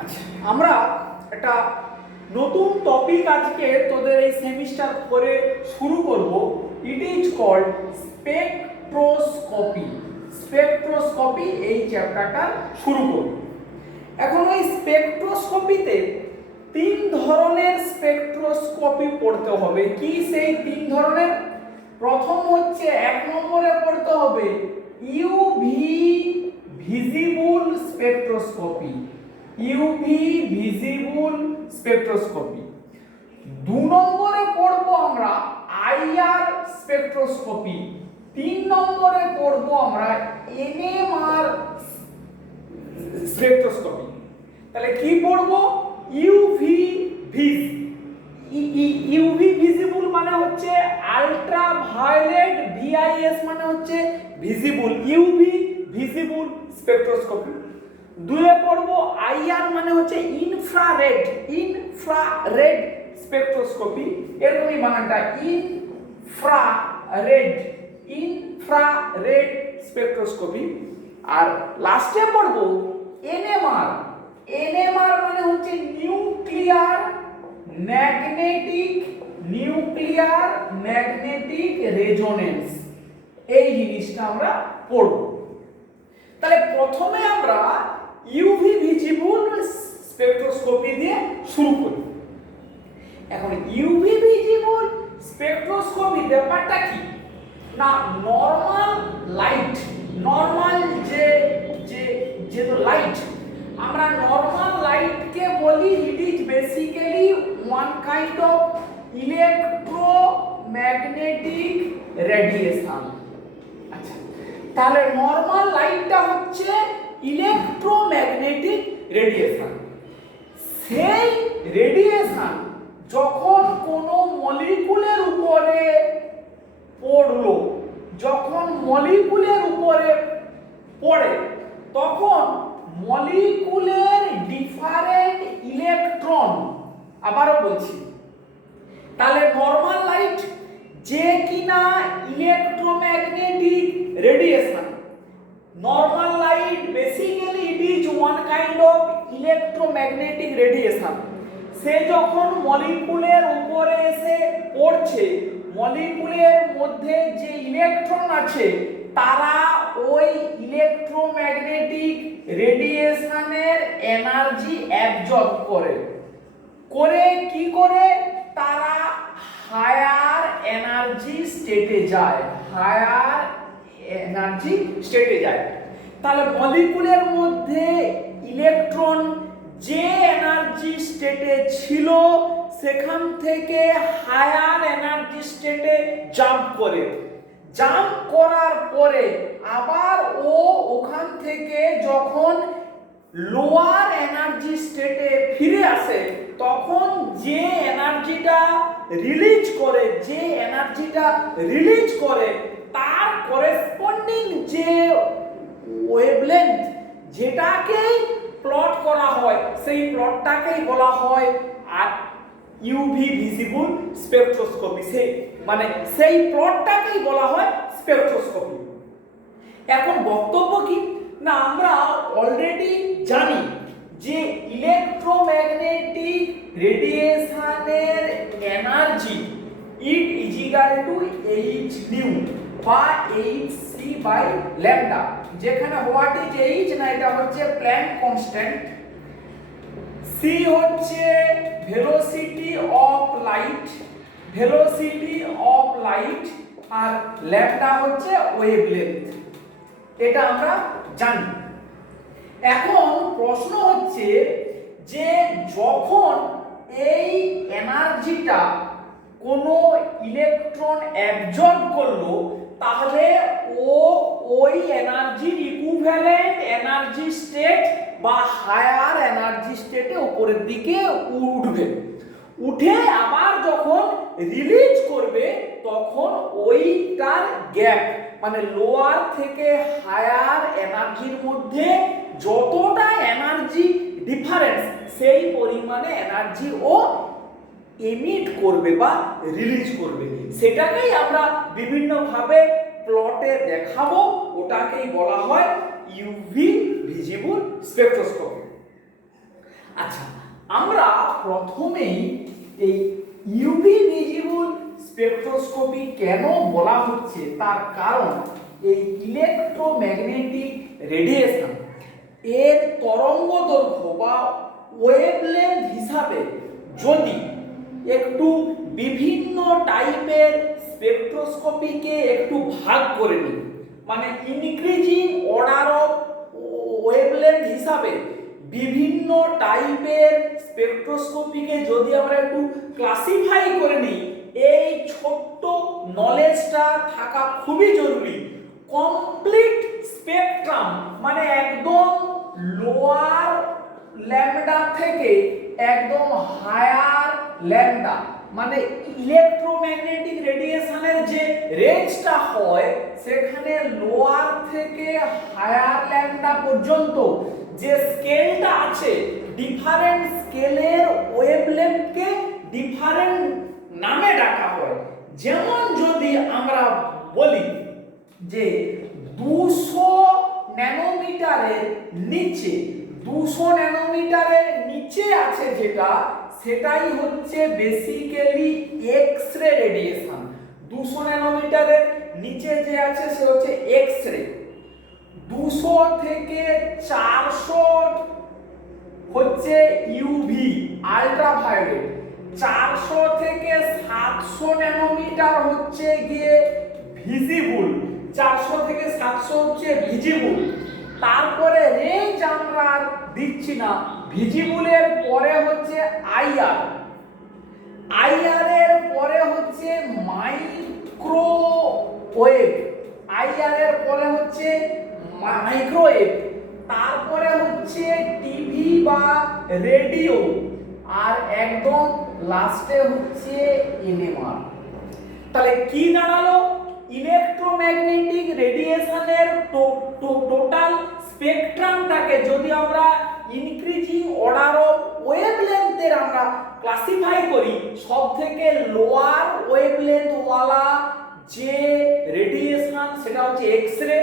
আচ্ছা, আমরা একটা নতুন টপিক আজকে তোদের এই সেমিস্টার করে শুরু করব। It is called spectroscopy. Spectroscopy এই চ্যাপ্টারটা শুরু করব। এখন এই স্পেকট্রোস্কোপিতে তিন ধরনের স্পেকট্রোস্কোপি পড়তে হবে। কি সেই তিন ধরনের? প্রথম হচ্ছে এক নম্বরে পড়তে হবে UV visible spectroscopy. UV visible spectroscopy. দু নম্বরে পড়বো আমরা আইআর স্পেকট্রোস্কোপি। তিন নম্বরে পড়বো আমরা এনএমআর স্পেকট্রোস্কোপি। তাহলে কি পড়বো? ইউভি ভিজ। ইউভি ভিজিবল মানে হচ্ছে আল্ট্রা ভায়োলেট, ভিআইএস মানে হচ্ছে ভিজিবল, ইউভি ভিজিবল স্পেকট্রোস্কোপি। দুয়ে পড়বো আইআর মানে হচ্ছে ইনফ্রারেড, ইনফ্রারেড স্পেকট্রোস্কোপি। এরকমই বানানটা ইনফ্রারেড, ইনফ্রারেড স্পেকট্রোস্কোপি। আর লাস্টে পড়বো এনএমআর। এনএমআর মানে হচ্ছে nuclear magnetic, nuclear magnetic resonance. এই জিনিসটা আমরা পড়ব। তাহলে প্রথমে আমরা ইউভি ভিজিবল স্পেকট্রোস্কোপি দিয়ে শুরু করি। এখন ইউভি ভিজিবল স্পেকট্রোস্কোপি ব্যাপারটা কি না, নরমাল লাইট, নরমাল যে যে যে লাইট, আমরা নরমাল লাইটকে বলি it is basically one kind of electromagnetic radiation. আচ্ছা, তাহলে নরমাল লাইটটা হচ্ছে ইলেকট্রোম্যাগনেটিক রেডিয়েশন। সেই রেডিয়েশন যখন কোনো মলিকুলের উপরে পড়লো, যখন মলিকুলের উপরে পড়ে তখন মলিকুলের ডিফারেন্ট ইলেকট্রন, আবারও বলছি, তাহলে নরমাল লাইট যে কিনা electromagnetic radiation, normal light basically it is one kind of electromagnetic radiation. সে যখন মলিকুলের উপরে এসে পড়ছে, মলিকুলের মধ্যে যে ইলেকট্রন আছে তারা ওই ইলেকট্রোম্যাগনেটিক রেডিয়েশনের এনার্জি অ্যাবজর্ব করে। করে কি করে? তারা হায়ার এনার্জি স্টেটে যায়, হায়ার এনার্জি স্টেটে যায়। তাহলে মলিকুলের মধ্যে ইলেকট্রন যে এনার্জি স্টেটে ছিল সেখান থেকে হায়ার এনার্জি স্টেটে জাম্প করে, জাম্প করার পরে আবার ও ওখান থেকে যখন লোয়ার এনার্জি স্টেটে ফিরে আসে তখন যে এনার্জিটা রিলিজ করে, যে এনার্জিটা রিলিজ করে তার করেসপন্ডিং যে ওয়েভলেন্থ, যেটাকেই প্লট করা হয় সেই প্লটটাকেই বলা হয় আর ইউভি ভিজিবল স্পেকট্রোস্কোপি। মানে সেই প্লটটাকেই বলা হয় স্পেকট্রোস্কোপি। এখন বক্তব্য কি না, আমরা অলরেডি জানি যে ইলেকট্রোম্যাগনেটিক রেডিয়েশনের energy it is equal to H nu বা এইচ সি বাই ল্যামডা, যেখানে হোয়াট ইজ এইচ না, এটা হচ্ছে প্ল্যাঙ্ক কনস্ট্যান্ট, সি হচ্ছে velocity of light, velocity of light, আর ল্যামডা হচ্ছে ওয়েভলেন্থ। এটা আমরা জানি। এখন প্রশ্ন হচ্ছে যে যখন এই এনার্জিটা কোনো ইলেকট্রন অ্যাবজর্ব করলো তাহলে ও ওই এনার্জির ইকুইভ্যালেন্ট এনার্জি স্টেট বা হায়ার এনার্জি স্টেটে উপরের দিকে উঠবে। উঠে আবার যখন রিলিজ করবে তখন ওইটার গ্যাপ মানে লোয়ার থেকে হায়ার এনার্জির মধ্যে যতটা এনার্জি ডিফারেন্স সেই পরিমাণে এনার্জি ও এমিট করবে বা রিলিজ করবে। সেটাকেই আমরা বিভিন্নভাবে প্লটে দেখাবো, ওটাকেই বলা হয় ইউভি ভিজিবল স্পেকট্রোস্কোপি। প্রথমেই এই ইউভি ভিজিবল স্পেকট্রোস্কোপি কেন বলা হচ্ছে তার কারণ এই ইলেকট্রোম্যাগনেটিক রেডিয়েশন এর তরঙ্গ দৈর্ঘ্য বা ওয়েভলেন্থ হিসাবে যদি একটু বিভিন্ন টাইপের স্পেকট্রোস্কোপিকে একটু ভাগ করে নিই, মানে ইনক্রিজিং অর্ডার অফ ওয়েভলেন্থ হিসাবে বিভিন্ন টাইপের স্পেকট্রোস্কোপিকে যদি আমরা একটু ক্লাসিফাই করে নিই, এই ছোট্ট নলেজটা থাকা খুবই জরুরি। কমপ্লিট স্পেকট্রাম মানে একদম লোয়ার ল্যামডা থেকে একদম হায়ার ল্যামডা, মানে ইলেকট্রোম্যাগনেটিক রেডিয়েশনের যে রেঞ্জটা হয় সেখানে লোয়ার থেকে হায়ার ল্যামডা পর্যন্ত যে স্কেলটা আছে, ডিফারেন্ট স্কেলের ওয়েভলেন্থকে ডিফারেন্ট নামে ডাকা হয়। যেমন যদি আমরা বলি যে 200 ন্যানোমিটারের নিচে, 200 ন্যানোমিটারের নিচে আছে যেটা, সেটাই হচ্ছে বেসিক্যালি এক্স রে রেডিয়েশন। 200 ন্যানোমিটারের নিচে যে আছে সে হচ্ছে এক্স রে। 200 থেকে 400 হচ্ছে ইউভি আল্ট্রাভায়োলেট। 400 থেকে 700 ন্যানোমিটার হচ্ছে গিয়ে ভিজিবল। 400 থেকে 700 হচ্ছে ভিজিবল। তারপরে রেঞ্জ আমরা আর দিচ্ছি না। ভিজিবলের পরে হচ্ছে আইআর, আইআর এর পরে হচ্ছে মাইক্রোওয়েভ, আইআর এর পরে হচ্ছে মাইক্রোওয়েভ, তারপরে হচ্ছে টিভি বা রেডিও, আর একদম লাস্টে হচ্ছে এনএমআর। তাহলে কি দাঁড়ালো? ইলেকট্রোম্যাগনেটিক রেডিয়েশনের টোটাল স্পেকট্রামটাকে যদি আমরা ইনক্রিজিং অর্ডার অফ ওয়েভলেন্থের আমরা ক্লাসিফাই করি, সবথেকে লোয়ার ওয়েভলেন্থ ওয়ালা যে রেডিয়েশন সেটা হচ্ছে এক্স রে।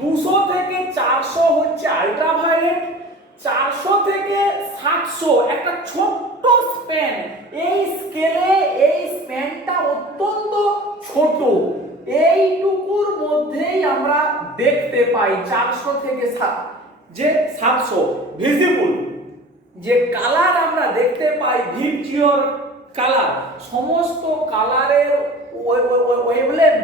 200 থেকে 400 হচ্ছে আল্ট্রাভায়োলেট। 400 থেকে 700 একটা ছোট্ট স্প্যান, এই স্কেলে এই স্প্যানটা অত্যন্ত ছোট, এইটুকুর মধ্যেই আমরা দেখতে পাই। 400 থেকে যে 700 ভিজিবল যে কালার আমরা দেখতে পাই, ভিজিওর কালার, সমস্ত কালারের ওয়েভলেন্থ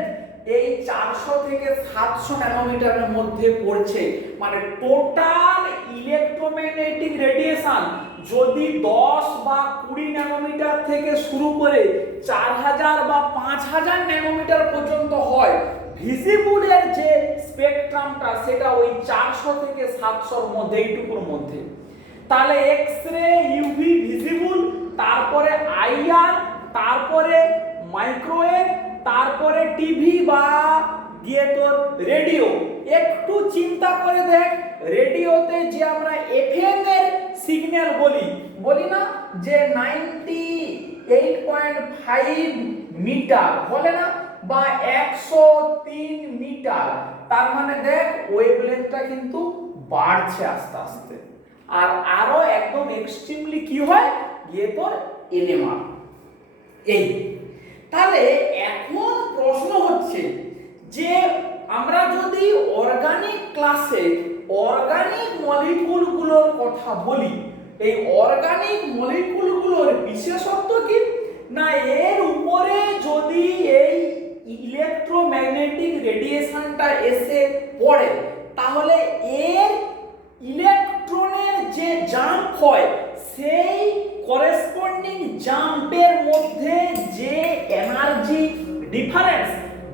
এই 400 থেকে 700 ন্যানোমিটারের মধ্যে পড়ছে। মানে টোটাল ইলেকট্রোম্যাগনেটিক রেডিয়েশন যদি 10 বা 20 ন্যানোমিটার থেকে শুরু করে 4000 বা 5000 ন্যানোমিটার পর্যন্ত হয়, ভিজিবলের যে স্পেকট্রামটা সেটা ওই 400 থেকে 700 এর মধ্যে, এইটুকুর মধ্যে। তাহলে এক্স রে, ইউভি, ভিজিবল, তারপরে আইআর, তারপরে মাইক্রোওয়েভ, তারপরে টিভি বা গিয়ে তোর রেডিও। একটু চিন্তা করে দেখ, রেডিওতে যে আমরা এফএম এর সিগন্যাল বলি না যে 98.5 মিটার বলে না, বা 103 মিটার, তার মানে দেখ ওয়েভলেন্থটা কিন্তু বাড়ছে আস্তে আস্তে। আর আরো একদম এক্সট্রিমলি কি হয় গিয়ে তোর এনএমআর। এই তাহলে এখন প্রশ্ন হচ্ছে যে আমরা যদি অর্গানিক ক্লাসে অর্গানিক মলিকুলগুলোর কথা বলি, এই অর্গানিক মলিকুলগুলোর বিশেষত্ব কি না, এর উপরে যদি এই ইলেকট্রোম্যাগনেটিক রেডিয়েশনটা এসে পড়ে তাহলে এর ইলেকট্রনের যে জাম্প হয় সেই করেসপন্ডিং জাম্পের মধ্যে যে energy difference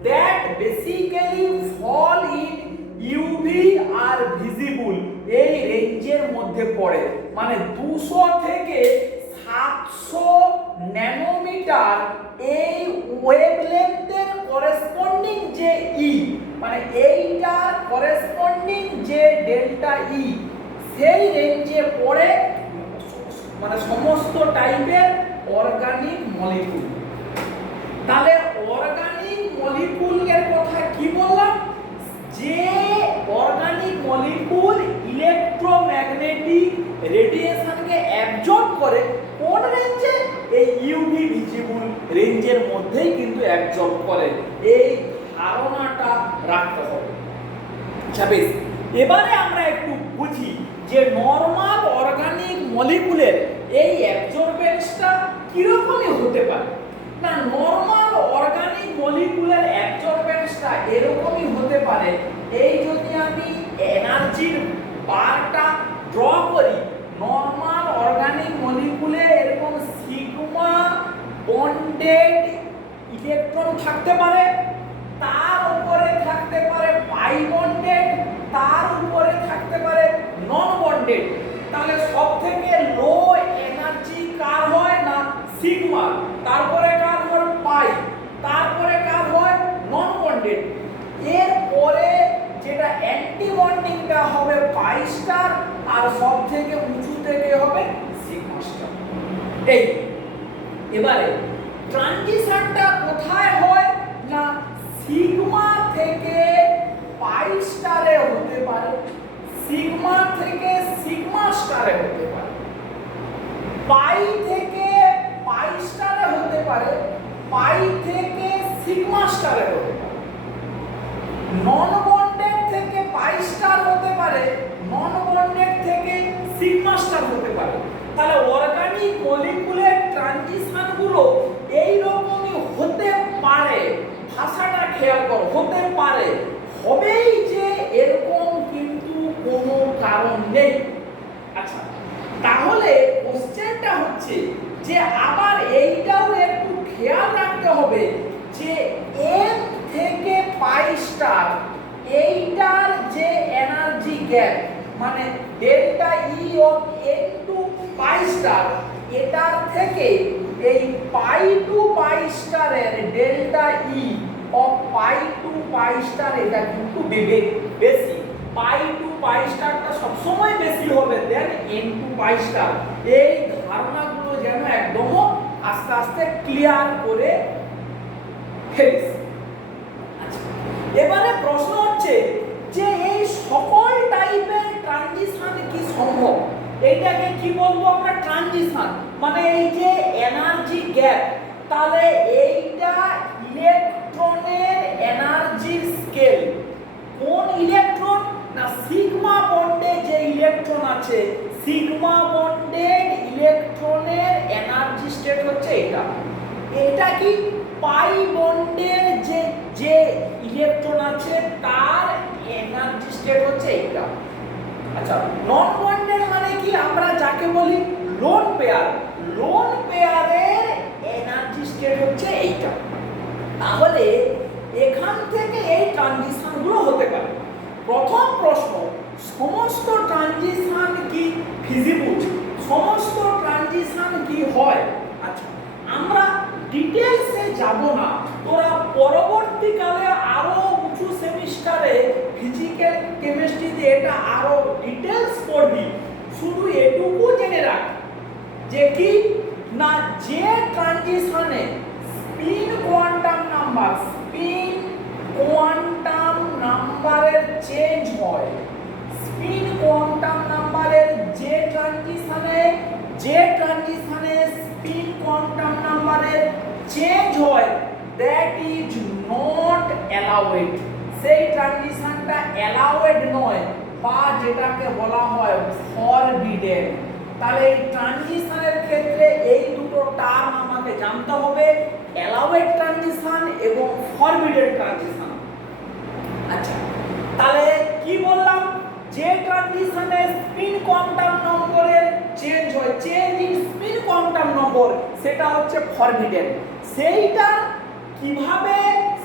that basically fall in UV আর ভিজিবল এই রেঞ্জের মধ্যে পড়ে। মানে 200 থেকে 700 ন্যানোমিটার এই ওয়েভলেন্থের করেসপন্ডিং যে ই, মানে এইটার করেসপন্ডিং যে ডেল্টা ই, সেই রেঞ্জে পড়ে মানে সমস্ত টাইপের অর্গানিক মলিকুল। তাহলে অর্গানিক মলিকুলের কথা কি বললাম, যে অর্গানিক মলিকুল ইলেকট্রোম্যাগনেটিক রেডিয়েশনকে অ্যাবজর্ব করে। কোন এর মধ্যেই কিন্তু অ্যাবজর্ব করে, এই ধারণাটা রাখতে হবে। আচ্ছা বেশ, এবারে আমরা একটু বুঝি যে নরমাল অর্গানিক মলিকুলের এই অ্যাবজর্বেন্সটা কিরকমই হতে পারে। না, নরমাল অর্গানিক মলিকুলের অ্যাবজর্বেন্সটা এরকমই হতে পারে। এই যদি আমি এনার্জির বারটা ড্র করি, নরমাল অর্গানিক মলিকুলে এরকম সিগমা বন্ডেড ইলেকট্রন থাকতে পারে, তার উপরে থাকতে পারে পাই বন্ডেড, তার উপরে থাকতে পারে নন বন্ডেড। তাহলে সবথেকে লো এনার্জি কার হয়? না সিগমা, তারপরে কার হয় পাই, তারপরে কার হয় নন বন্ডেড। এরপরে যেটা অ্যান্টি বন্ডিংটা হবে পাই স্টার, আর সবথেকে উঁচু থেকে হবে সিগমা স্টার। এই এবারে ট্রানজিশনটা কোথায় হয়? না সিগমা থেকে পাই স্টারে হতে পারে, সিগমা থেকে সিগমা স্টারে হতে পারে, পাই থেকে পাই স্টারে হতে পারে, পাই থেকে সিগমা স্টারে হতে পারে, নন বন্ডেড থেকে পাই স্টার হতে পারে, নন বন্ডেড থেকে সিগমা স্টার হতে পারে। তাহলে অর্গানিক মলিকুলের ট্রানজিশন গুলো এই রকমই হতে পারে। ভাষাটা খেয়াল করো, হতে পারে, হবেই যে এরকম কিন্তু কোনো কারণ নেই। আচ্ছা, তাহলে কোশ্চেনটা হচ্ছে যে আবার এইটাও একটু খেয়াল রাখতে হবে যে এন থেকে পাই স্টার এইটার যে এনার্জি গ্যাপ, মানে delta E of N to pi star, এটার থেকে এই পাই টু পাই স্টারের delta E of pi to pi star এটা কিন্তু বেশি। পাই টু পাই স্টারটা সবসময় বেশি হবে than n to pi star. এই ধারণাগুলো যেন একদম আস্তে আস্তে ক্লিয়ার করে ফেলিস। আচ্ছা, এবারে প্রশ্ন হচ্ছে যে এই সকল টাইপের ট্রানজিশন কি সম্ভব? এইটাকে কি বলবো আমরা? ট্রানজিশন মানে এই যে এনার্জি গ্যাপ। তাহলে এইটা ইলেকট্রনের এনার্জির স্কেল। কোন ইলেকট্রন? না সিগমা বন্ডে যে ইলেকট্রন আছে, সিগমা বন্ডের ইলেকট্রনের এনার্জি স্টেট হচ্ছে এটা। এটা কি পাই বন্ডের যে ইলেকট্রন আছে তার এনার্জি স্টেট হচ্ছে এটা। আচ্ছা, নন বন্ডেড মানে কি? আমরা যাকে বলি লোন পেয়ার, লোন পেয়ারের এনার্জি স্টেট হচ্ছে এইটা। তাহলে এখান থেকে এই ট্রানজিশন গুলো হতে পারে। প্রথম প্রশ্ন, সমস্ত ট্রানজিশন কি ফিজিবল? সমস্ত ট্রানজিশন কি হয়? আচ্ছা, আমরা ডিটেইলসে যাব না, তোরা পরবর্তীকালে আরো উঁচু সেমিস্টারে ফিজিক্যাল কেমিস্ট্রিতে এটা আরো ডিটেইলস পড়বি। শুধু এটুকু জেনে রাখ যে কি না যে ট্রানজিশনে স্পিন কোয়ান্টাম নাম্বারের চেঞ্জ হয়, স্পিন কোয়ান্টাম নাম্বারের যে ট্রানজিশনে স্পিন কোয়ান্টাম নাম্বারের চেঞ্জ হয়, দ্যাট ইজ নট অ্যালাউড। সেই ট্রানজিশনটা অ্যালাউড নয়, বা যেটাকে বলা হয় ফরবিডেন। তাহলে এই ট্রানজিশনের ক্ষেত্রে এই দুটো টার্ম আমাকে জানতে হবে, অ্যালাউড ট্রানজিশন এবং ফরবিডেন ট্রানজিশন। আচ্ছা, তাহলে কি বললাম? যে ট্রানজিশনে স্পিন কোয়ান্টাম নম্বরের চেঞ্জ হয়, চেঞ্জ ইন স্পিন কোয়ান্টাম নম্বর, সেটা হচ্ছে ফরবিডেন। সেইটা কিভাবে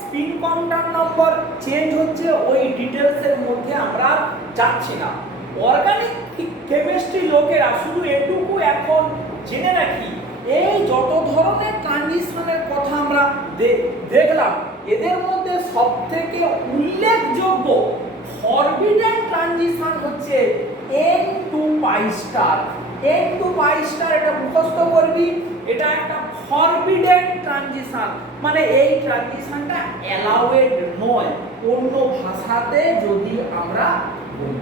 স্পিন কোয়ান্টাম নম্বর চেঞ্জ হচ্ছে ওই ডিটেইলসের মধ্যে আমরা যাচ্ছি না। অর্গানিক কেমিস্ট্রি লোকেরা শুধু এটুকু এখন জেনে রাখি, এই যত ধরনের ট্রানজিশনের কথা আমরা দেখলাম, এদের মধ্যে সবথেকে উল্লেখযোগ্য ফরবিডেন ট্রানজিশন হচ্ছে N to pi star. N to pi star এটা মুখস্থ করবি, এটা একটা ফরবিডেন ট্রানজিশন, মানে এই ট্রানজিশনটা অ্যালাউড নয় অন্য ভাষাতে যদি আমরা বলি।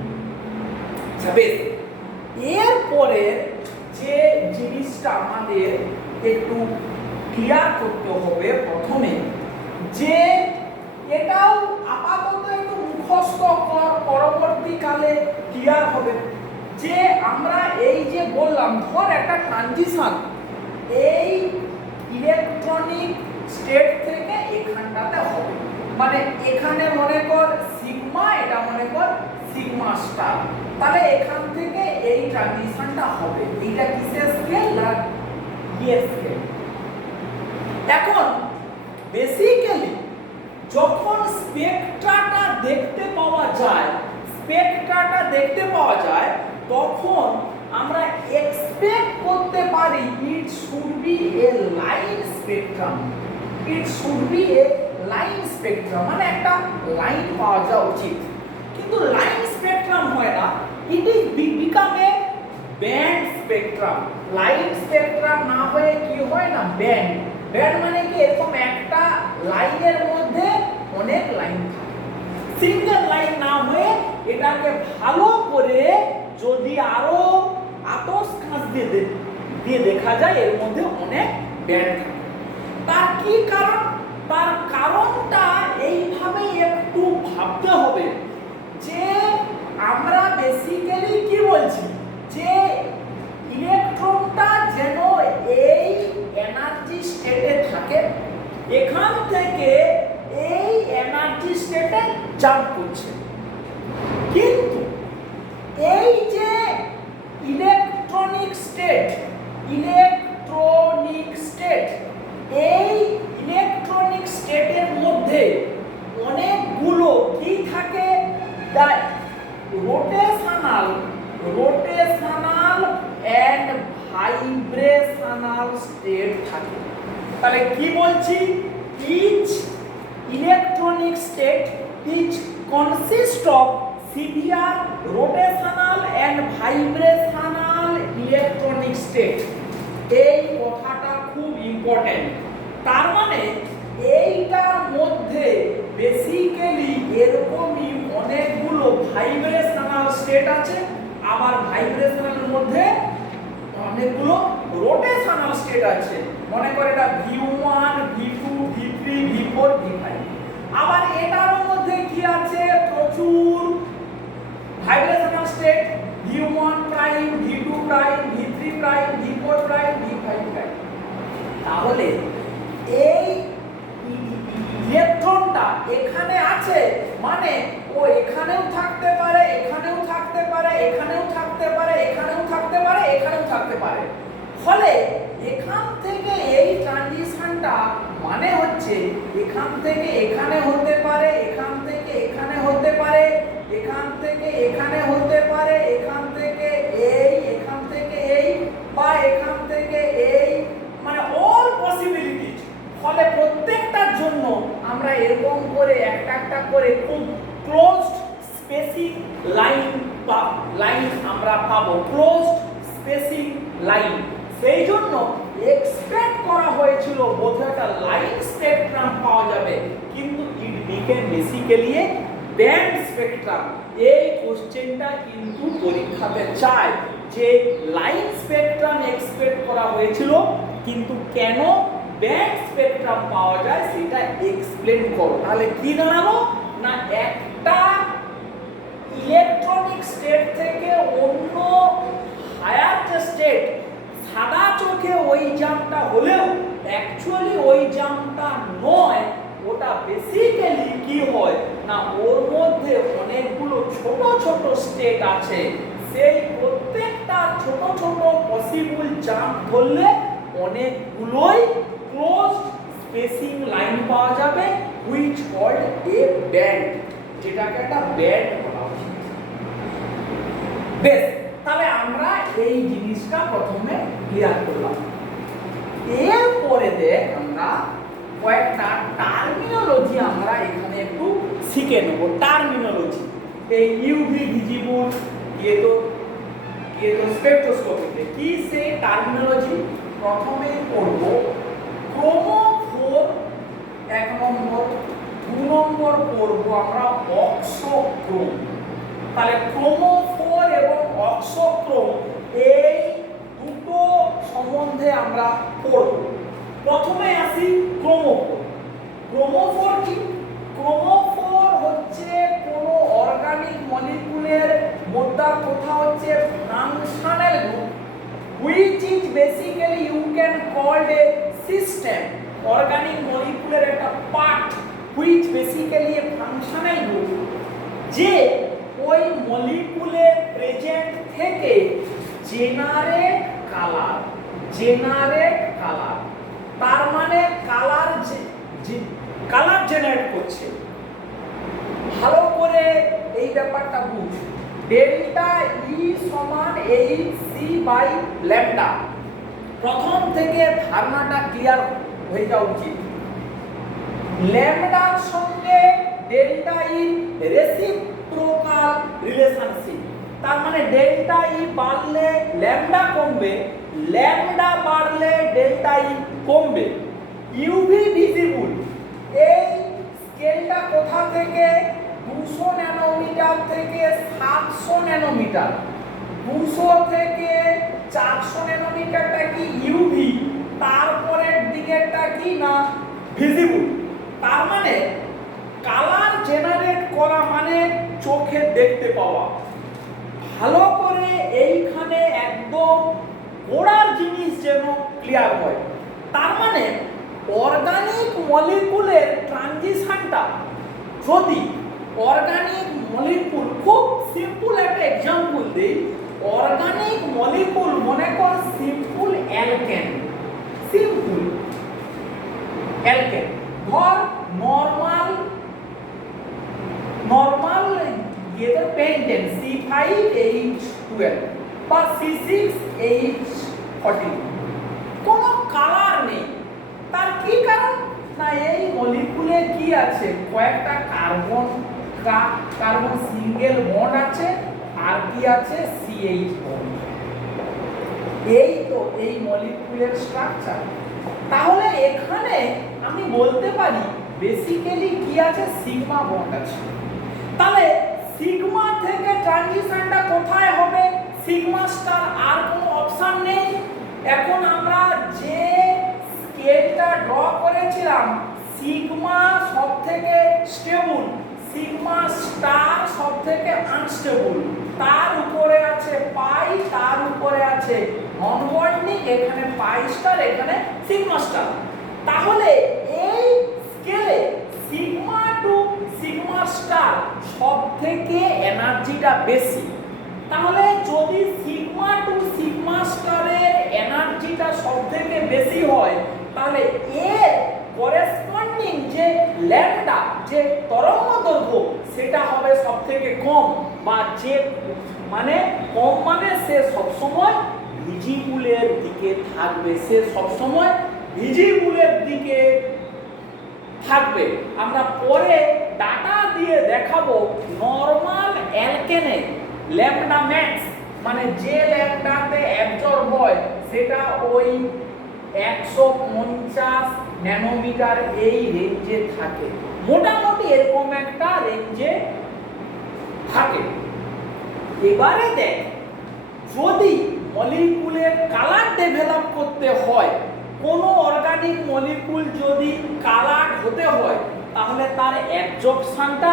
বেশ, এরপরে যে জিনিসটা আমাদের একটু ক্লিয়ার করতে হবে প্রথমে যে এটাও আপাতত একটু মুখস্থ কর, পরবর্তীকালে ক্লিয়ার হবে যে আমরা এই যে বললাম ধর একটা ট্রানজিশন এই ইলেকট্রনিক স্টেট থেকে এখানটাতে হবে, মানে এখানে মনে কর সিগমা, এটা মনে কর সিগমা স্টার, তাহলে এখান থেকে এই ট্রানজিশনটা হবে। এইটা কিসের স্কেল না ইয়ের স্কেল। এখন বেসিক্যালি যখন স্পেকট্রাটা দেখতে পাওয়া যায় তখন আমরা এক্সপেক্ট করতে পারি it should B A line spectrum, মানে একটা লাইন পাওয়া যাওয়া উচিত, কিন্তু লাইন স্পেকট্রাম হয় না, it is become a band spectrum. Line spectrum না হয়ে কি হয় না ব্যান্ড মানে কি এরকম একটা লাইনের মধ্যে অনেক লাইন থাকে, সিঙ্গেল লাইন না হয়ে এটাকে ভালো করে যদি আরো আতস কাঁচ দিয়ে দেখা যায় এর মধ্যে অনেক ব্যান্ড থাকে। তার কি কারণ? তার কারণটা এইভাবে একটু ভাবতে হবে যে আমরা বেসিক্যালি কি বলছি যে ইলেকট্রনটা যেন এই এনার্জি স্টেটে থাকে, এখান থেকে এই এনার্জি স্টেটে জাম্প করছে, কিন্তু এই যে ইলেকট্রনিক স্টেট এই ইলেকট্রনিক স্টেটের মধ্যে অনেকগুলো কি থাকে রোটেশনাল এন্ড ভাইব্রেশনাল স্টেট থাকে। তাহলে কি বলছি each electronic state is consist of severe rotational and vibrational electronic state. এই কথাটা খুব ইম্পর্টেন্ট। তার মানে এইটার মধ্যে বেসিক্যালি এরকমই অনেকগুলো ভাইব্রেশনাল স্টেট আছে, আবার ভাইব্রেশনালের মধ্যে অনেকগুলো রোটেশনাল স্টেট আছে। মনে করে এটা V1 V2 V3 V4 V5। আবার এটার মধ্যে কি আছে প্রচুর vibrational state V1 prime V2 prime V3 prime V4 prime V5 prime. তাহলে এই ইলেকট্রনটা এখানে আছে মানে ও এখানেও থাকতে পারে, এখানেও থাকতে পারে, এখানেও থাকতে পারে, এখানেও থাকতে পারে, এখানেও থাকতে পারে। ফলে এখান থেকে এই ট্রানজিশনটা মানে হচ্ছে এখান থেকে এখানে হতে পারে, এখান থেকে এখানে হতে পারে, এখান থেকে এখানে হতে পারে, এখান থেকে এই, এখান থেকে এই, বা এখান থেকে এই, মানে অল পসিবিলিটিজ। ফলে প্রত্যেকটার জন্য আমরা এরকম করে একটা একটা করে খুব ক্লোজড স্পেসিং লাইন আমরা পাবো, ক্লোজড স্পেসিং লাইন। সেই জন্য এক্সপেক্ট করা হয়েছিল বোধহয় একটা লাইন স্পেকট্রাম পাওয়া যাবে, কিন্তু ইট became basically a band spectrum. এই কোশ্চেনটা কিন্তু পরীক্ষাতে চায় যে লাইন স্পেকট্রাম এক্সপেক্ট করা হয়েছিল, কিন্তু কেন ব্যান্ড স্পেকট্রাম পাওয়া যায় সেটা এক্সপ্লেন করো। তাহলে কি দাঁড়ালো না একটা ইলেকট্রনিক স্টেট থেকে অন্য হায়ার যে স্টেট সাদা চোখে ওই জাম্পটা হলেও অ্যাকচুয়ালি ওই জাম্পটা নয়, ওটা বেসিক্যালি কি হয় না ওর মধ্যে অনেকগুলো ছোট ছোট স্টেট আছে, সেই প্রত্যেকটা ছোট ছোট পসিবল জাম্প ধরলে অনেকগুলোই ক্লোজড স্পেসিং লাইন পাওয়া যাবে, হুইচ কল্ড এ ব্যান্ড, যেটাকে একটা ব্যান্ড বলা হয়। বেশ, তাহলে আমরা এই জিনিসটা প্রথমে ক্লিয়ার করলাম। এরপরে দেখ আমরা কয়েকটা টার্মিনোলজি আমরা এখানে একটু শিখে নেব। টার্মিনোলজি এই ইউভি ভিজিবল ये तो স্পেকট্রোস্কোপিতে কি সেই টার্মিনোলজি প্রথমে পড়ব ক্রোমোফোর 1 নম্বর, 2 নম্বর পড়ব আমরা অক্সোক্রোম। তাহলে ক্রোমোফোর এবং অক্সোক্রোম এই দুটো সম্বন্ধে আমরা পড়ব। প্রথমে আসি ক্রোমোফোর। ক্রোমোফোর কি? ক্রোমোফোর হচ্ছে কোনো অর্গানিক মলিকুলের মধ্যে কোথা হচ্ছে functional group which is basically you can call a system, organic molecule একটা part which basically a functional group, যে ওই মলিকুলে প্রেজেন্ট থেকে জেনারেট কালার, তার মানে কালার জেনারেট করছে। ভালো করে এই ব্যাপারটা বুঝ। ডেল্টা ই সমান এইচ সি বাই ল্যামডা, প্রথম থেকে ধারণাটা ক্লিয়ার হয়ে যাওয়া উচিত। ল্যামডার সঙ্গে ডেল্টা ই রেসিপ্রোকাল রিলেশনশিপ, তার মানে ডেল্টা ই বাড়লে ল্যামডা কমবে, ল্যামডা বাড়লে ডেল্টা ই কমবে। ইউভি ভিজিবল, এই স্কেলটা কোথা থেকে 200 ন্যানোমিটার থেকে 700 ন্যানোমিটার, 200 থেকে 400 ন্যানোমিটারটা কি ইউভি, তারপরের দিকেরটা কি না ভিজিবল। তার মানে কালার জেনারেট করা মানে চোখে দেখতে পাওয়া। ভালো করে এইখানে একদম গোড়ার জিনিস যেন ক্লিয়ার হয়। তার মানে অর্গানিক মলিকুলের ট্রানজিশনটা, যদি অর্গানিক মলিকুল, খুব সিম্পল একটা এক্সাম্পল দিই, অর্গানিক মলিকুল মনে কর সিম্পল অ্যালকেন, ধর নরমাল এটা পেন্টেন C5H12 বা C6H14, কোনো কালার নেই। তার কি কারণ? না এই মলিকুলে কি আছে, কয়েকটা কার্বন সিঙ্গেল বন্ড আছে, আর কি আছে CH বন্ড। এই তো এই মলিকুলের স্ট্রাকচার। তাহলে এখানে আমি বলতে পারি বেসিক্যালি কি আছে, সিগমা বন্ড আছে। তাহলে সিগমা থেকে ট্রানজিশনটা কোথায় হবে, সিগমা স্টার, আর কোনো অপশন নেই। এখন আমরা যে স্কেলটা ড্র করেছিলাম, সিগমা সবথেকে স্টেবল, সিগমা স্টার সবথেকে আনস্টেবল, তার উপরে আছে পাই, তার উপরে আছে নন বন্ডিং, এখানে পাই স্টার, এখানে সিগমা স্টার। তাহলে এই স্কেলে সিগমা টু সিগমা স্টার সবথেকে এনার্জিটা বেশি। তাহলে যদি সিগমা টু সিগমা স্টারের এনার্জিটা সবথেকে বেশি হয়, তাহলে এর করেসপন্ডিং যে ল্যামডা, যে তরঙ্গদৈর্ঘ্য, সেটা হবে সবথেকে কম, বা যে মানে কম মানে সে সবসময় ভিজিবুলের দিকে থাকবে, থাকবে। আমরা পরে ডাটা দিয়ে দেখাবো নরমাল অ্যালকেনে ল্যামডা ম্যাক্স, মানে যে ল্যামডাতে অ্যাবজর্ব হয় সেটা ওই 150 ন্যানোমিটার এই রেঞ্জে থাকে, মোটামুটি এরকম একটা রেঞ্জে থাকে। এবারে দেখ, যদি মলিকুলের কালার ডেভেলপ করতে হয়, কোনো অর্গানিক মলিকুল যদি কালার হতে হয়, তাহলে তার অ্যাবজর্পশনটা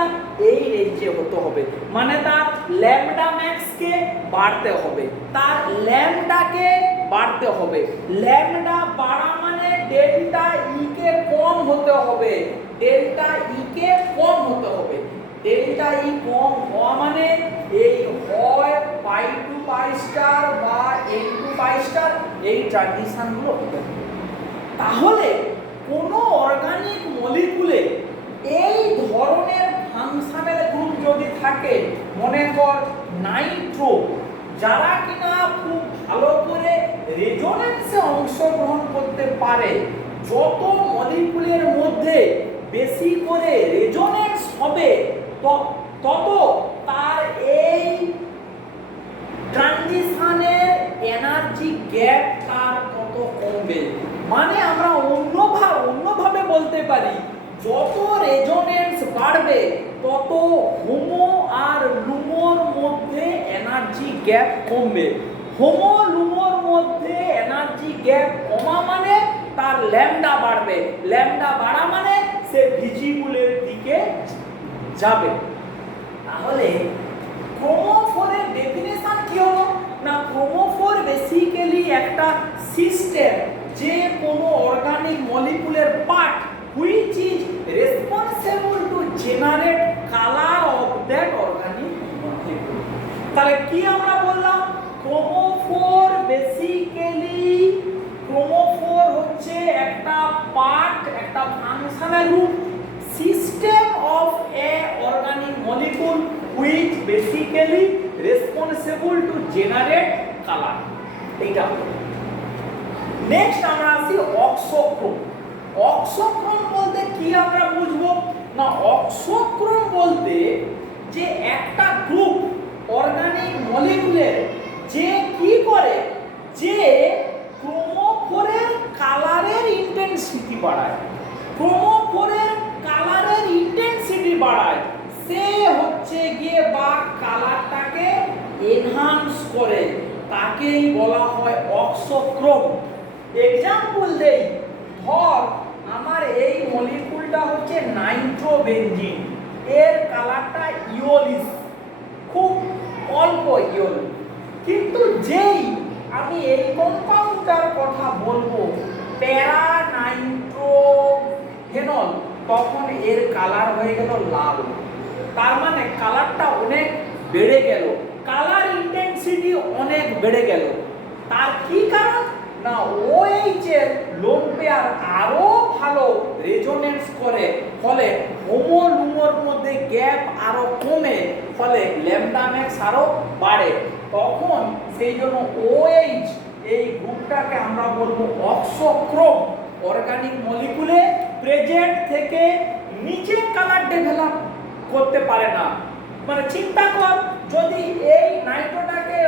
এই রেঞ্জে হতে হবে, মানে তার ল্যামডা ম্যাক্সকে বাড়তে হবে, তার ল্যামডাকে বাড়তে হবে। ল্যামডা বাড়া মানে ডেল্টা ই কে কম হতে হবে, ডেল্টা ই কে কম হতে হবে। ডেল্টা ই কম হওয়া মানে এই হয় পাই টু পাই স্টার বা এন টু পাই স্টার, এই ট্রানজিশনগুলো হতে হবে। তাহলে কোনো অর্গানিক মলিকুলে এই ধরনের ফাংশনাল গ্রুপ যদি থাকে, মনে কর নাইট্রো, যারা কিনা খুব ভালো করে রেজোনেন্সে অংশগ্রহণ করতে পারে, যত মলিকুলের মধ্যে বেশি করে রেজোনেন্স হবে তত তার এই ট্রানজিশনের এনার্জি গ্যাপ তার তত কমবে। মানে আমরা অন্যভাবে বলতে পারি, যত রেজোনেন্স বাড়বে তত হোমো আর লুমোর মধ্যে এনার্জি গ্যাপ কমবে। হোমো লুমোর মধ্যে এনার্জি গ্যাপ কমা মানে তার ল্যামডা বাড়বে, ল্যামডা বাড়া মানে সে ভিজিবলের দিকে যাবে। তাহলে ক্রোমোফোরের ডেফিনেশন কি হলো না, ক্রোমোফোর বেসিক্যালি একটা সিস্টেম যে কোনো অর্গানিক মলিকুলের part which is responsible to generate color of that organic molecule। তাহলে কি আমরা বললাম, ক্রোমোফোর বেসিক্যালি, ক্রোমোফোর হচ্ছে একটা পার্ট, একটা functional group, system of A organic molecule which basically responsible to generate color। এইটা নেক্সট আমরা আসি অক্সোক্রোম। অক্সোক্রোম বলতে কি আমরা বুঝবো না, অক্সোক্রোম বলতে যে একটা গ্রুপ অর্গানিক মলিকুলের যে কি করে, যে ক্রোমোফোরের কালারের ইন্টেন্সিটি বাড়ায়, ক্রোমোফোরের কালারের ইন্টেন্সিটি বাড়ায়, সে হচ্ছে গিয়ে বা কালারটাকে এনহান্স করে, তাকেই বলা হয় অক্সোক্রোম। এক্সাম্পল দেই, ধর আমার এই মলিকুলটা হচ্ছে নাইট্রোবেনজিন, এর কালারটা ইয়োলিস, খুব অল্প ইয়োল, কিন্তু যেই আমি এই কম্পাউন্ডটার কথা বলবো প্যারা নাইট্রোফেনল, তখন এর কালার হয়ে গেল লাল। তার মানে কালারটা অনেক বেড়ে গেল, কালার ইন্টেন্সিটি অনেক বেড়ে গেল। তার কি কারণ না, OH এর লোন পেয়ার আরো ভালো রেজোনেন্স করে, ফলে হোমো লুমোর মধ্যে গ্যাপ আরো কমে, ফলে ল্যামডা ম্যাক্স আরো বাড়ে। তখন সেই জন্য OH এই গ্রুপটাকে আমরা বলবো অক্সোক্রোম। অর্গানিক মলিকুলে প্রেজেন্ট থেকে নিচে কালার ডেভেলপ করতে পারে না। মানে চিন্তা কর, যদি এই নাইট্রোটাকে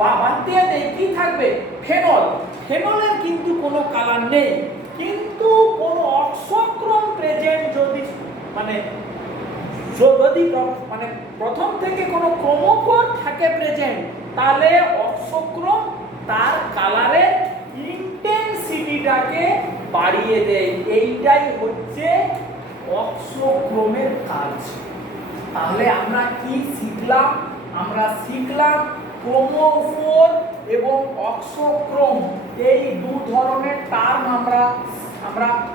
বাদ দিয়ে দেয় কি থাকবে, ফেনল, ফেনলের কিন্তু কোনো কালার নেই, কিন্তু কোনো অক্সোক্রোম প্রেজেন্ট যদি মানে মানে প্রথম থেকে কোনো ক্রোমোফোর থাকে প্রেজেন্ট, তাহলে অক্সোক্রোম তার কালারের ইন্টেন্সিটিটাকে বাড়িয়ে দেয়। এইটাই হচ্ছে অক্সোক্রোমের কাজ। তাহলে আমরা কি শিখলাম, আমরা শিখলাম ক্রোমোফোর এবং অক্সোক্রোম এই দু ধরনের টার্ম আমরা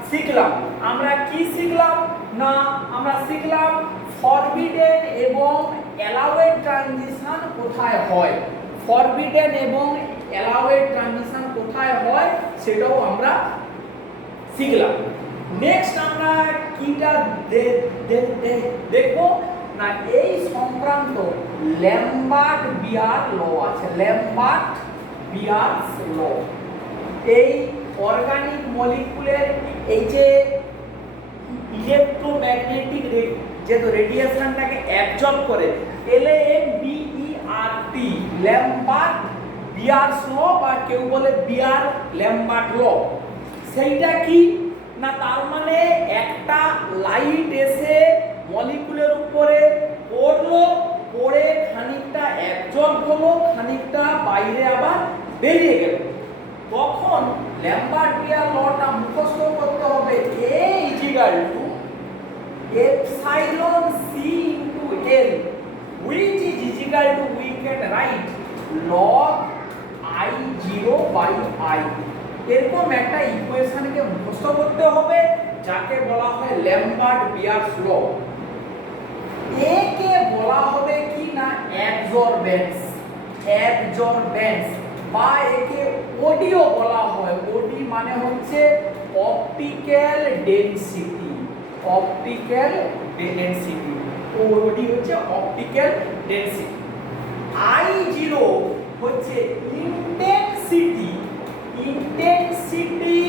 শিখলাম। আমরা কি শিখলাম না, আমরা শিখলাম ফরবিডেন এবং অ্যালাউড ট্রানজিশন কোথায় হয়, ফরবিডেন এবং অ্যালাউড ট্রানজিশন কোথায় হয় সেটাও আমরা শিখলাম। নেক্সট আমরা কিটা দেখবো না, এই সংক্রান্ত ল্যাম্বার্ট বিয়ার ল আছে, ল্যাম্বার্ট বিয়ার ল। এই অর্গানিক মলিকুলের এই যে ইলেকট্রোম্যাগনেটিক যে রেডিয়েশনটাকে অ্যাবজর্ব করে, LAMBERT, ল্যাম্বার্ট বিয়ারস ল, বা কেউ বলে বিয়ার ল্যাম্বার্ট ল। সেইটা কি না, তার মানে একটা লাইট এসে মলিকুলের উপরে পড়লো, পড়ে খানিকটা অ্যাবজর্ব হলো, খানিকটা বাইরে আবার বেরিয়ে গেল, তখন ল্যাম্বার্টিয়ার লটা মুখস্থ করতে হবে, A = epsilon c into L, which is equal to, we can write log I0/I। এরকম একটা ইকুয়েশনকে মুখস্থ করতে হবে যাকে বলা হয় ল্যাম্বার্ট বিয়ারস ল। এ কে বলা হবে কি না অ্যাবজর্বেন্স, অ্যাবজর্বেন্স, বা একে ওডিও বলা হয়। ওডি মানে হচ্ছে অপটিক্যাল ডেনসিটি, অপটিক্যাল ডেনসিটি, ওডি হচ্ছে অপটিক্যাল ডেনসিটি। I0 হচ্ছে intensity, intensity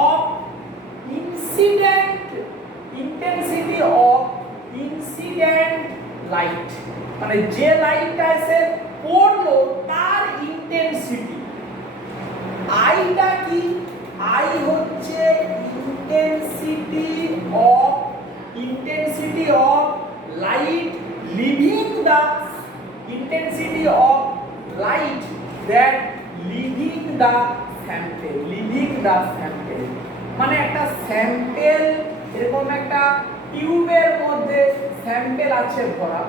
of incident, intensity of incident light, মানে যে লাইটটা এসে পড়লো তার ইন্টেন্সিটি। আইটা কি, আই হচ্ছে intensity of light leaving the, intensity of light that leaving the sample, leaving the sample মানে একটা স্যাম্পেল, এরকম একটা টিউবের মধ্যে স্যাম্পেল আছে ভরা,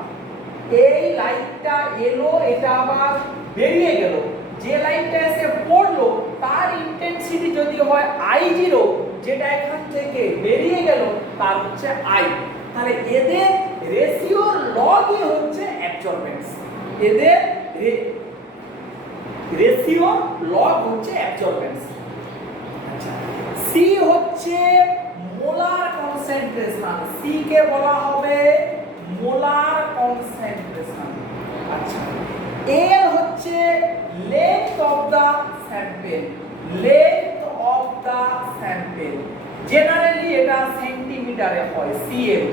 এই লাইটটা এলো, এটা আবার বেরিয়ে গেল, যে লাইটটা এসে পড়লো তার ইন্টেন্সিটি যদি হয় I0, যেটা এখান থেকে বেরিয়ে গেল তার হচ্ছে I। তাহলে এদের রেশিওর লগই হচ্ছে অ্যাবজর্বেন্স, এদের রেশিও লগ হচ্ছে অ্যাবজর্বেন্স। আচ্ছা, সি হচ্ছে মোলার কনসেন্ট্রেশন, সি কে বলা হবে মোলার কনসেন্ট্রেশন। আচ্ছা, এর হচ্ছে length of the sample, length of the sample, generally এটা সেন্টিমিটারে হয়, সিএম।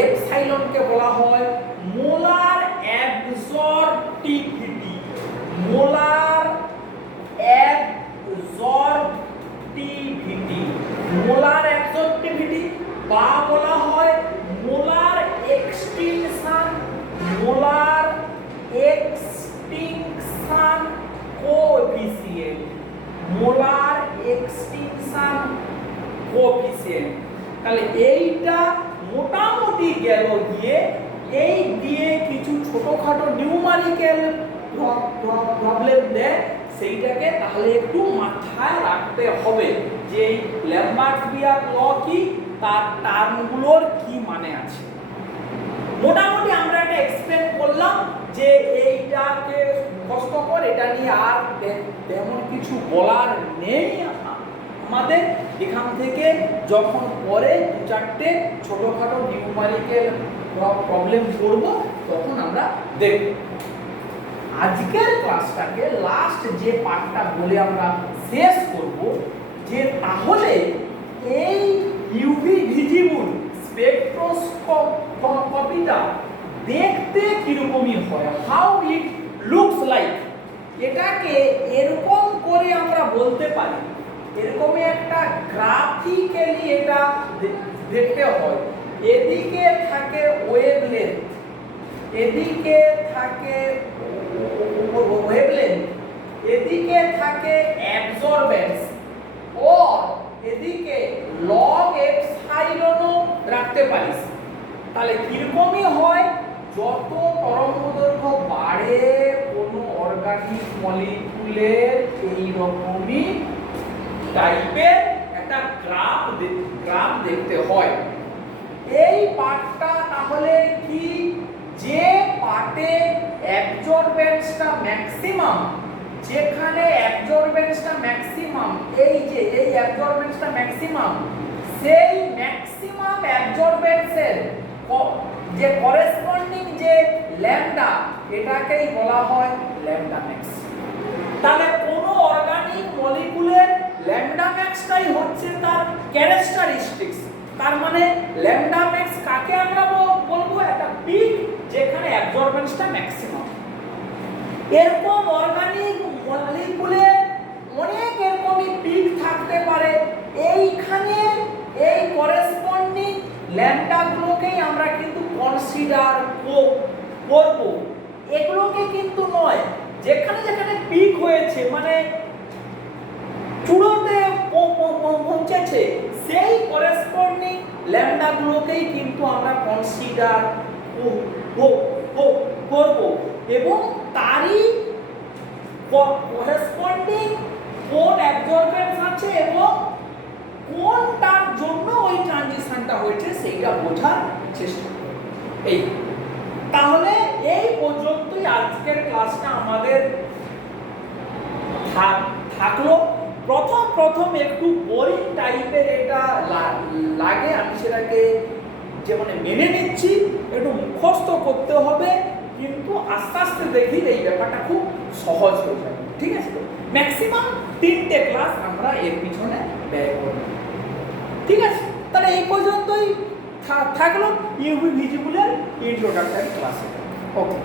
এপসাইলন কে বলা হয় molar absorptivity, molar absorptivity, molar absorptivity বা বলা হয় molar extinction, molar extinction coefficient, molar extinction coefficient. তাহলে এইটা মোটামুটি গেল গিয়ে, এই দিয়ে কিছু ছোটখাটো নিউমারিক্যাল প্রবলেম দেয়, সেইটাকে তাহলে একটু মাথায় রাখতে হবে যে ল্যাম্বার্টসবিয়ার ল কি, তার টার্মগুলোর কি মানে আছে। মোটামুটি আমরা এটা এক্সপ্লেন করলাম যে এইটাকে মুখস্থ কর, এটা নিয়ে আর তেমন কিছু বলার নেই আমাদের। এখান থেকে যখন পরে দু চারটে ছোটখাটো নিউমারিক্যাল প্রবলেম করব তখন আমরা দেখব। আজকের ক্লাসটাকে লাস্ট যে পার্টটা বলে আমরা শেষ করব, যে তাহলে এই ইউভি ভিজিবল স্পেকট্রোস্কোপিটা দেখতে কিরকমই হয়, হাউ ইট লুকস লাইক, এটাকে এরকম করে আমরা বলতে পারি, এরকমই একটা গ্রাফিক্যালি এটা দেখতে হয়। এদিকে থাকে ওয়েভলেন্থ, এদিকে থাকে ওয়েভলেন্থ, এদিকে থাকে অ্যাবজর্বেন্স, ও এদিকে লগ এপসাইলনও রাখতে পারিস। তাহলে কিরকমই হয়, যত তরঙ্গদৈর্ঘ্য বাড়ে কোনো অর্গানিক মলিকুলের এই রকমই টাইপের একটা গ্রাফ দেখতে হয়। এই পার্টটা তাহলে কি, যে পার্টে অ্যাবজর্বেন্সটা ম্যাক্সিমাম, যেখানে অ্যাবজর্বেন্সটা ম্যাক্সিমাম, এই যে এই অ্যাবজর্বেন্সটা ম্যাক্সিমাম, সেই ম্যাক্সিমাম অ্যাবজর্বেন্সের যে করেসপন্ডিং যে ল্যামডা, এটাকেই বলা হয় ল্যামডা ম্যাক্স। তাহলে কোনো অর্গানিক মলিকুলের ল্যামডা ম্যাক্সটাই হচ্ছে তার ক্যারেক্টারিস্টিক্স। তার মানে ল্যামডা ম্যাক্স কাকে আমরা বলবো, একটা পিক যেখানে অ্যাবজর্বেন্সটা ম্যাক্সিমাম। এরকম অর্গানিক মলিকুলের অনেক এরকমই পিক থাকতে পারে, এইখানে এই করেসপন্ডিং ল্যামডাগুলোকেই আমরা কিন্তু কনসিডার করব, এগুলোকে কিন্তু নয়। যেখানে যেখানে পিক হয়েছে মানে চূড়াতে পৌঁছেছে, সেই করেসপন্ডিং ল্যামডাগুলোকেই কিন্তু আমরা কনসিডার করব, এবং তারই করেসপন্ডিং কোন অ্যাবজর্বেন্স আছে এবং কোনটার জন্য ওই ট্রানজিশনটা হয়েছে সেইটা বোঝার চেষ্টা করব। এই তাহলে এই পর্যন্তই আজকের ক্লাসটা আমাদের থাকলো। প্রথম একটু বোরিং টাইপের এটা লাগে, আমি সেটাকে যে মানে মেনে নিচ্ছি, একটু মুখস্থ করতে হবে, কিন্তু আস্তে আস্তে দেখি এই ব্যাপারটা খুব সহজ হয়ে যাবে। ঠিক আছে, তো ম্যাক্সিমাম 3টে ক্লাস আমরা এর পিছনে ব্যয় করব। ঠিক আছে, তাহলে এই পর্যন্তই থাকলো ইউভি ভিজিবলের ইন্ট্রোডাক্টরি ক্লাসে। ওকে।